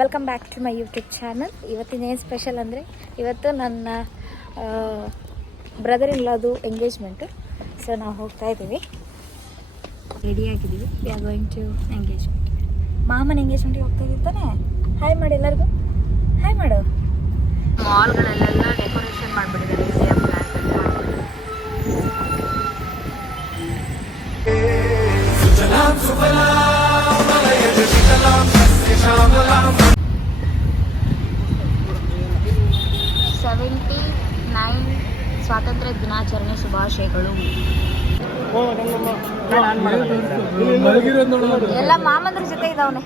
Welcome back to my YouTube channel. ಇವತ್ತಿನ ಏನು special ಅಂದರೆ ಇವತ್ತು ನನ್ನ ಬ್ರದರ್ ಇಲ್ಲದು ಎಂಗೇಜ್ಮೆಂಟು. ಸೊ ನಾವು ಹೋಗ್ತಾ ಇದ್ದೀವಿ, ರೆಡಿಯಾಗಿದ್ದೀವಿ. We are going to engagement. ಮಾಮನ ಎಂಗೇಜ್ಮೆಂಟಿಗೆ ಹೋಗ್ತಾ ಇದ್ದೀವಿ ತಾನೆ. ಹಾಯ್ ಮಾಡಿ ಎಲ್ಲರಿಗೂ, ಹಾಯ್ ಮಾಡು. ಮಾಲ್ಗಳಲ್ಲೆಲ್ಲ ಡೆಕೋರೇಷನ್ ಮಾಡಿಬಿಟ್ಟಿದ್ದಾರೆ ಇಂಡಿಯಾ ಫ್ಲಾಗ್ ಅಂತ. 79 ಸ್ವಾತಂತ್ರ್ಯ ದಿನಾಚರಣೆ ಶುಭಾಶಯಗಳು. ಎಲ್ಲ ಮಾಮಂದ್ರ ಜೊತೆ ಇದಾವನೆ.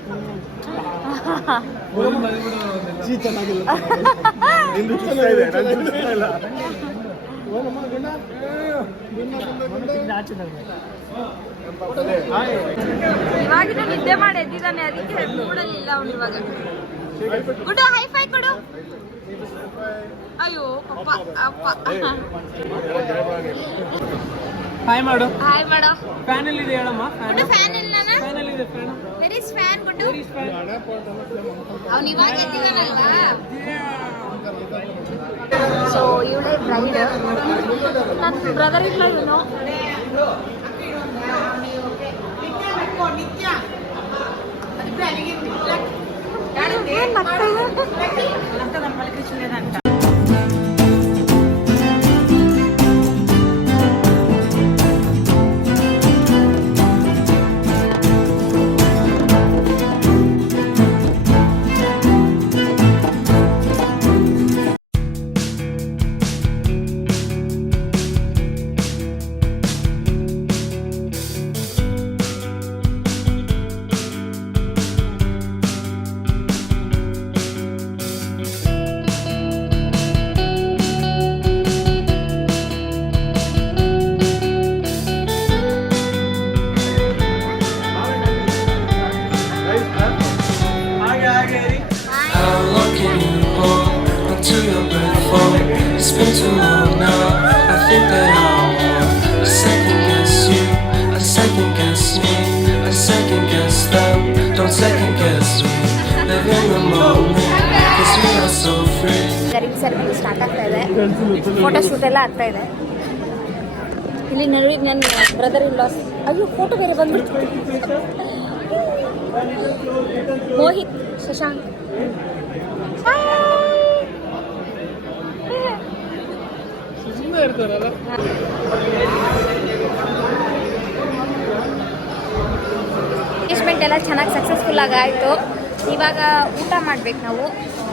ಇವಾಗಿನ ನಿದ್ದೆ ಮಾಡಿ ಎದ್ದಿದ್ದಾನೆ, ಅದಕ್ಕೆ ಮೂಡಲಿಲ್ಲ ಅವನು ಇವಾಗ. ಗುಡು ಹೈ ಫೈ ಕೊಡು. ಅಯ್ಯೋ ಪಪ್ಪ ಅಪ್ಪ. ಹಾಯ್ ಮಾಡು, ಹಾಯ್ ಮಾಡೋ. ಫ್ಯಾನ್ ಅಲ್ಲಿ ಇದೆ ಹೇಳಮ್ಮ. ಫ್ಯಾನ್ ಇಲ್ಲ, ಫ್ಯಾನ್ ಅಲ್ಲಿ ಇದೆ. ಫ್ಯಾನ್ ವೆರಿ ಫ್ಯಾನ್ ಗುಡು. ಅವನು ಇವಾಗ ಎದ್ದಿದ್ದಾನಲ್ವಾ. ಸೊ ಇವಳೇ ಬ್ರೈಡ್, ನನ್ನ ಬ್ರದರ್ ಇಲ್ಲ ಇವನು. ಸೆರೆಮನಿ ಸ್ಟಾರ್ಟ್ ಆಗ್ತಾ ಇದೆ, ಫೋಟೋ ಶೂಟ್ ಎಲ್ಲ ಆಗ್ತಾ ಇದೆ. ಇಲ್ಲಿ ನೋಡಿ ನನ್ನ ಬ್ರದರ್ ಇನ್ ಲಾಸ್. ಅಯ್ಯೋ ಫೋಟೋ ಬೇರೆ ಬಂದ್ಬಿಡ್ತು. ಮೋಹಿತ್, ಶಶಾಂಕ್. ಎಂಗೇಜ್ಮೆಂಟ್ ಎಲ್ಲ ಚೆನ್ನಾಗಿ ಸಕ್ಸಸ್ಫುಲ್ ಆಗಿ ಆಯಿತು. ಇವಾಗ ಊಟ ಮಾಡ್ಬೇಕು ನಾವು.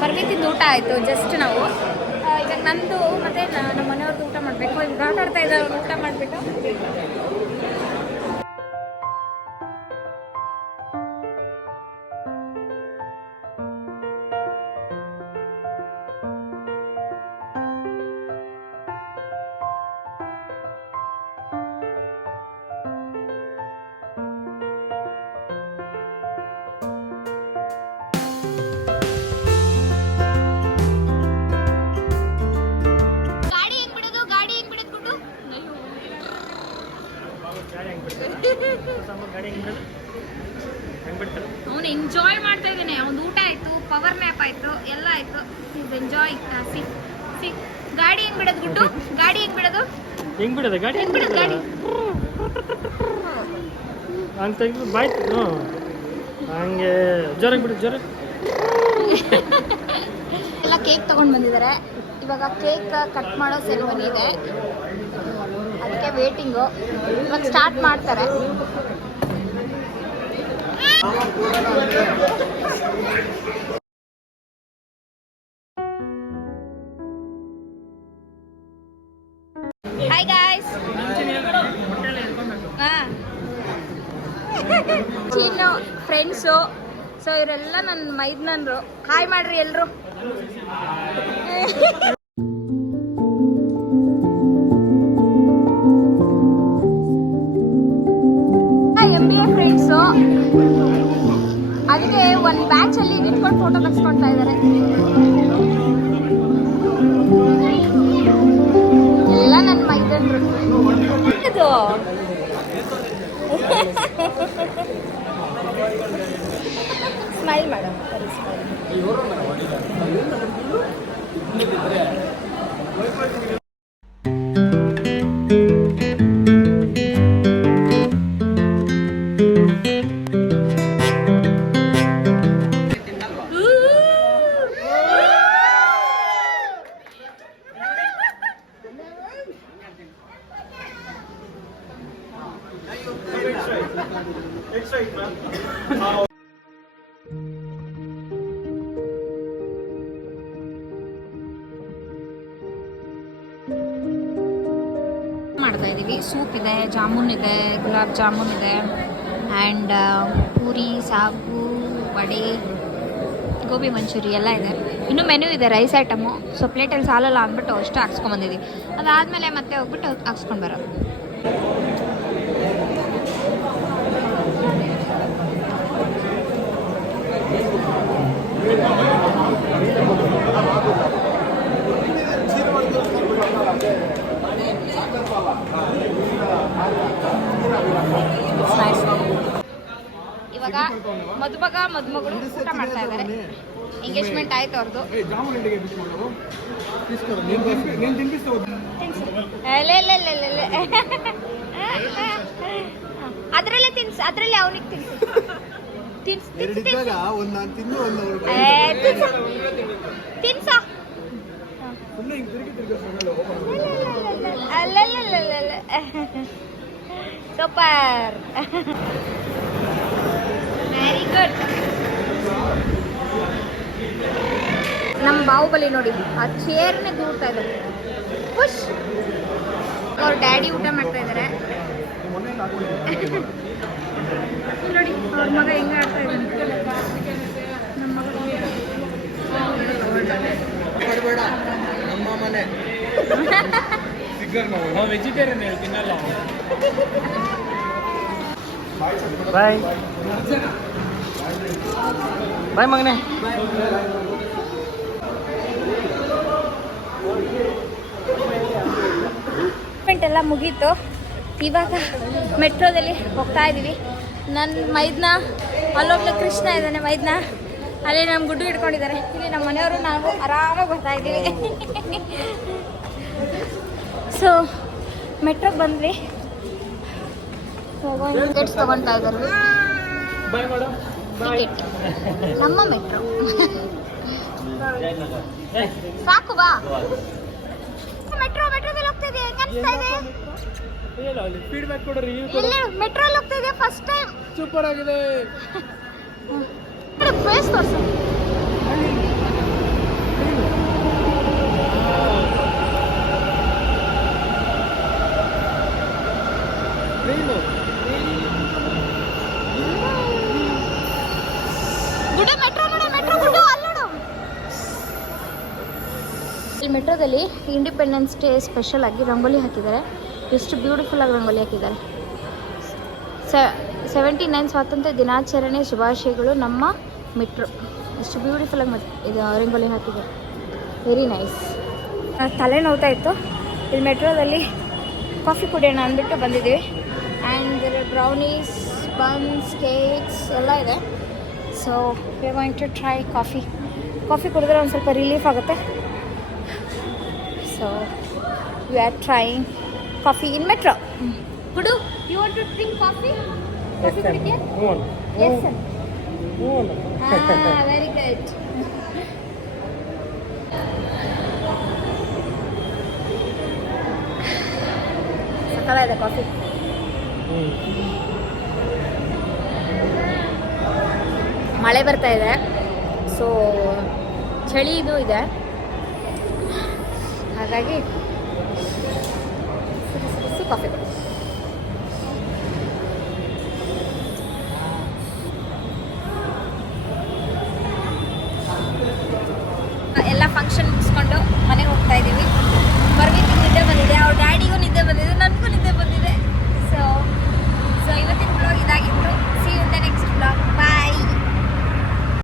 ಬರ್ಬೇಕಿದ್ದು ಊಟ ಆಯಿತು ಜಸ್ಟ್. ನಾವು ಇವಾಗ ನಂದು ಮತ್ತು ನಮ್ಮ ಮನೆಯವ್ರದ್ದು ಊಟ ಮಾಡಬೇಕು. ಇವಾಗ ಆಟಾಡ್ತಾ ಇದ್ದಾರೆ, ಊಟ ಮಾಡಿಬಿಟ್ಟು. ಅವನು ಎಂಜಾಯ್ ಮಾಡ್ತಾ ಇದ್ದಾನೆ. ಅವನು ಊಟ ಆಯ್ತು, ಪವರ್ ನ್ಯಾಪ್ ಆಯ್ತು, ಎಲ್ಲ ಆಯ್ತು. Is enjoy. ಗಾಡಿ ಹೆಂಗ್ ಬಿಡೋದು ಗುಡ್ಡು? ಗಾಡಿ ಹೆಂಗ್ ಬಿಡೋದು? ಹೆಂಗ್ ಬಿಡೋದು ಗಾಡಿ? ಹೆಂಗ್ ಬಿಡೋದು ಗಾಡಿ? ಅಂತ ಬಾಯ್ತು ಹಂಗೆ ಜೋರಾಗಿ ಬಿಡು, ಜೋರಾಗಿ. ಎಲ್ಲ ಕೇಕ್ ತಗೊಂಡು ಬಂದಿದ್ದಾರೆ. ಇವಾಗ ಕೇಕ್ ಕಟ್ ಮಾಡೋ ಸೆರೆಮನಿ ಇದೆ, ಅದಕ್ಕೆ ವೇಟಿಂಗು. ಇವಾಗ ಸ್ಟಾರ್ಟ್ ಮಾಡ್ತಾರೆ. Hi guys. ಚೀನು ಫ್ರೆಂಡ್ಸು. ಸೊ ಇವರೆಲ್ಲ ನನ್ನ ಮೈದ್ನನ್ರು. ಹಾಯ್ ಮಾಡ್ರಿ ಎಲ್ರು. MBA ಫ್ರೆಂಡ್ಸು, ಅದಕ್ಕೆ ಒಂದು ಬ್ಯಾಚಲ್ಲಿ ನಿಂತ್ಕೊಂಡು ಫೋಟೋ ತೆಗೆಸ್ಕೊಳ್ತಾ ಇದ್ದಾರೆ. ಎಲ್ಲ ನನ್ನ ಮೈದನ್ರು. ಸ್ಮೈಲ್ ಮೇಡಮ್, ಸರಿ ಸ್ಮೈಲ್. ಮಾಡ್ತಾ ಇದ್ದೀವಿ. ಸೂಪ್ ಇದೆ, ಜಾಮೂನ್ ಇದೆ, ಗುಲಾಬ್ ಜಾಮೂನ್ ಇದೆ, ಆ್ಯಂಡ್ ಪೂರಿ, ಸಾಗು, ವಡೆ, ಗೋಬಿ ಮಂಚೂರಿ ಎಲ್ಲ ಇದೆ. ಇನ್ನೂ ಮೆನು ಇದೆ, ರೈಸ್ ಐಟಮು. ಸೊ ಪ್ಲೇಟಲ್ಲಿ ಸಾಲಲ್ಲ ಅಂದ್ಬಿಟ್ಟು ಅಷ್ಟು ಹಾಕ್ಸ್ಕೊಂಬಂದಿದ್ದೀವಿ. ಅದಾದಮೇಲೆ ಮತ್ತೆ ಹೋಗ್ಬಿಟ್ಟು ಹಾಕ್ಸ್ಕೊಂಡು ಬರೋದು. ಇವಾಗ ಮದುಮಗ ಮದುಮಗಳು ಊಟ ಮಾಡ್ತಾ ಇದ್ದಾರೆ. ಎಂಗೇಜ್ಮೆಂಟ್ ಆಯ್ತು ಅವ್ರದ್ದು. ಅದ್ರಲ್ಲೇ ತಿನ್ಸು, ಅದ್ರಲ್ಲೇ ಅವನಿಗೆ ತಿನ್ಸು ತಿನ್ಸ ಸೂಪರ್, ವೆರಿ ಗುಡ್. ನಮ್ಮ ಬಾಹುಬಲಿ ನೋಡಿ ಆ ಚೇರ್ನೇ ದೂಡ್ತಾ ಇದ್ದಾರೆ. ಖುಷ್. ಅವ್ರ ಡ್ಯಾಡಿ ಊಟ ಮಾಡ್ತಾ ಇದ್ದಾರೆ ನೋಡಿ. ಅವ್ರ ಮಗ ಹೆಂಗೆ ಆಡ್ತಾ ಇದ್ದಾನೆ. ನಮ್ಮ ಮಗ ವೆಜಿಟೇರಿಯನ್ ಹೇಳ್ತೀನಲ್ಲ. ಬಾಯ್ ಬಾಯ್ ಮಗನೇ. ಎಲ್ಲ ಮುಗೀತು. ಇವಾಗ ಮೆಟ್ರೋದಲ್ಲಿ ಹೋಗ್ತಾ ಇದ್ದೀವಿ. ನನ್ನ ಮೈದ್ನ ಅಲ್ಲೊಬ್ಳೆ ಕೃಷ್ಣ ಇದ್ದಾನೆ. ಮೈದ್ನ ಅಲ್ಲಿ ನಮ್ಮ ಗುಡ್ಡು ಇಟ್ಕೊಂಡಿದ್ದಾರೆ. ಇಲ್ಲಿ ನಮ್ಮ ಮನೆಯವರು ನಾವು ಆರಾಮಾಗಿ ಬರ್ತಾ ಇದ್ದೀವಿ. ಸೊ ಮೆಟ್ರೋಗೆ ಬಂದ್ವಿ. ಟಿಕೆಟ್ಸ್ ತೊಗೊಳ್ತಾ ಇದ್ದಾರೆ. ಟಿಕೆಟ್ ನಮ್ಮ ಮೆಟ್ರೋ. ಸಾಕು ಬಾ. ಮೆಟ್ರೋದಲ್ಲಿ ಹೋಗ್ತಾ ಇದೆ. ಹೆಂಗೆ ಅನಿಸ್ತಾ ಇದೆ? ಫೀಡ್ಬ್ಯಾಕ್ ಕೊಡು, ರಿವ್ಯೂ ಎಲ್ಲಿ ಮೆಟ್ರೋಲ್ಲಿ ಹೋಗ್ತಾ ಇದೆ ಫಸ್ಟ್ ಟೈಮ್. ಸೂಪರ್ ಆಗಿದೆ. ಫೇಸ್ ತೋರಿಸು. ಗುಡಿ ಮೆಟ್ರೋ ನೋಡಿ, ಮೆಟ್ರೋ ಗುಡ್ಡು ಅಲ್ಲೋಡು. ಇಲ್ಲಿ ಮೆಟ್ರೋದಲ್ಲಿ ಇಂಡಿಪೆಂಡೆನ್ಸ್ ಡೇ ಸ್ಪೆಷಲ್ ಆಗಿ ರಂಗೋಲಿ ಹಾಕಿದ್ದಾರೆ. ಎಷ್ಟು ಬ್ಯೂಟಿಫುಲ್ ಆಗಿ ರಂಗೋಲಿ ಹಾಕಿದ್ದಾರೆ. 79 ಸ್ವಾತಂತ್ರ್ಯ ದಿನಾಚರಣೆ ಶುಭಾಶಯಗಳು ನಮ್ಮ ಮೆಟ್ರೋ. ಎಷ್ಟು ಬ್ಯೂಟಿಫುಲ್ ಆಗಿ ಇದು ರಂಗೋಲಿ ಹಾಕಿದ್ದಾರೆ. Very nice. ತಲೆ ನೋವ್ತಾ ಇತ್ತು. ಇಲ್ಲಿ ಮೆಟ್ರೋದಲ್ಲಿ ಕಾಫಿ ಕುಡಿಯೋಣ ಅಂದ್ಬಿಟ್ಟು ಬಂದಿದ್ದೀವಿ. ಆ್ಯಂಡ್ ಬ್ರೌನೀಸ್, ಬನ್ಸ್, ಕೇಕ್ಸ್ ಎಲ್ಲ ಇದೆ. So we are going to try coffee. Coffee ಕುಡಿದ್ರೆ ಒಂದು ಸ್ವಲ್ಪ ರಿಲೀಫ್ ಆಗುತ್ತೆ. So we are trying coffee in metro. ಹುಡು, you want to drink coffee? Coffee ಕುಡಿತೀಯಾ? Yes sir. Very good. ಸಕ್ಕತ್ತಾಗಿದೆ ಕಾಫಿ. ಮಳೆ ಬರ್ತಾ ಇದೆ. ಸೊ ಚಳಿ ಇದು ಇದೆ. ಹಾಗಾಗಿ ಕಾಫಿ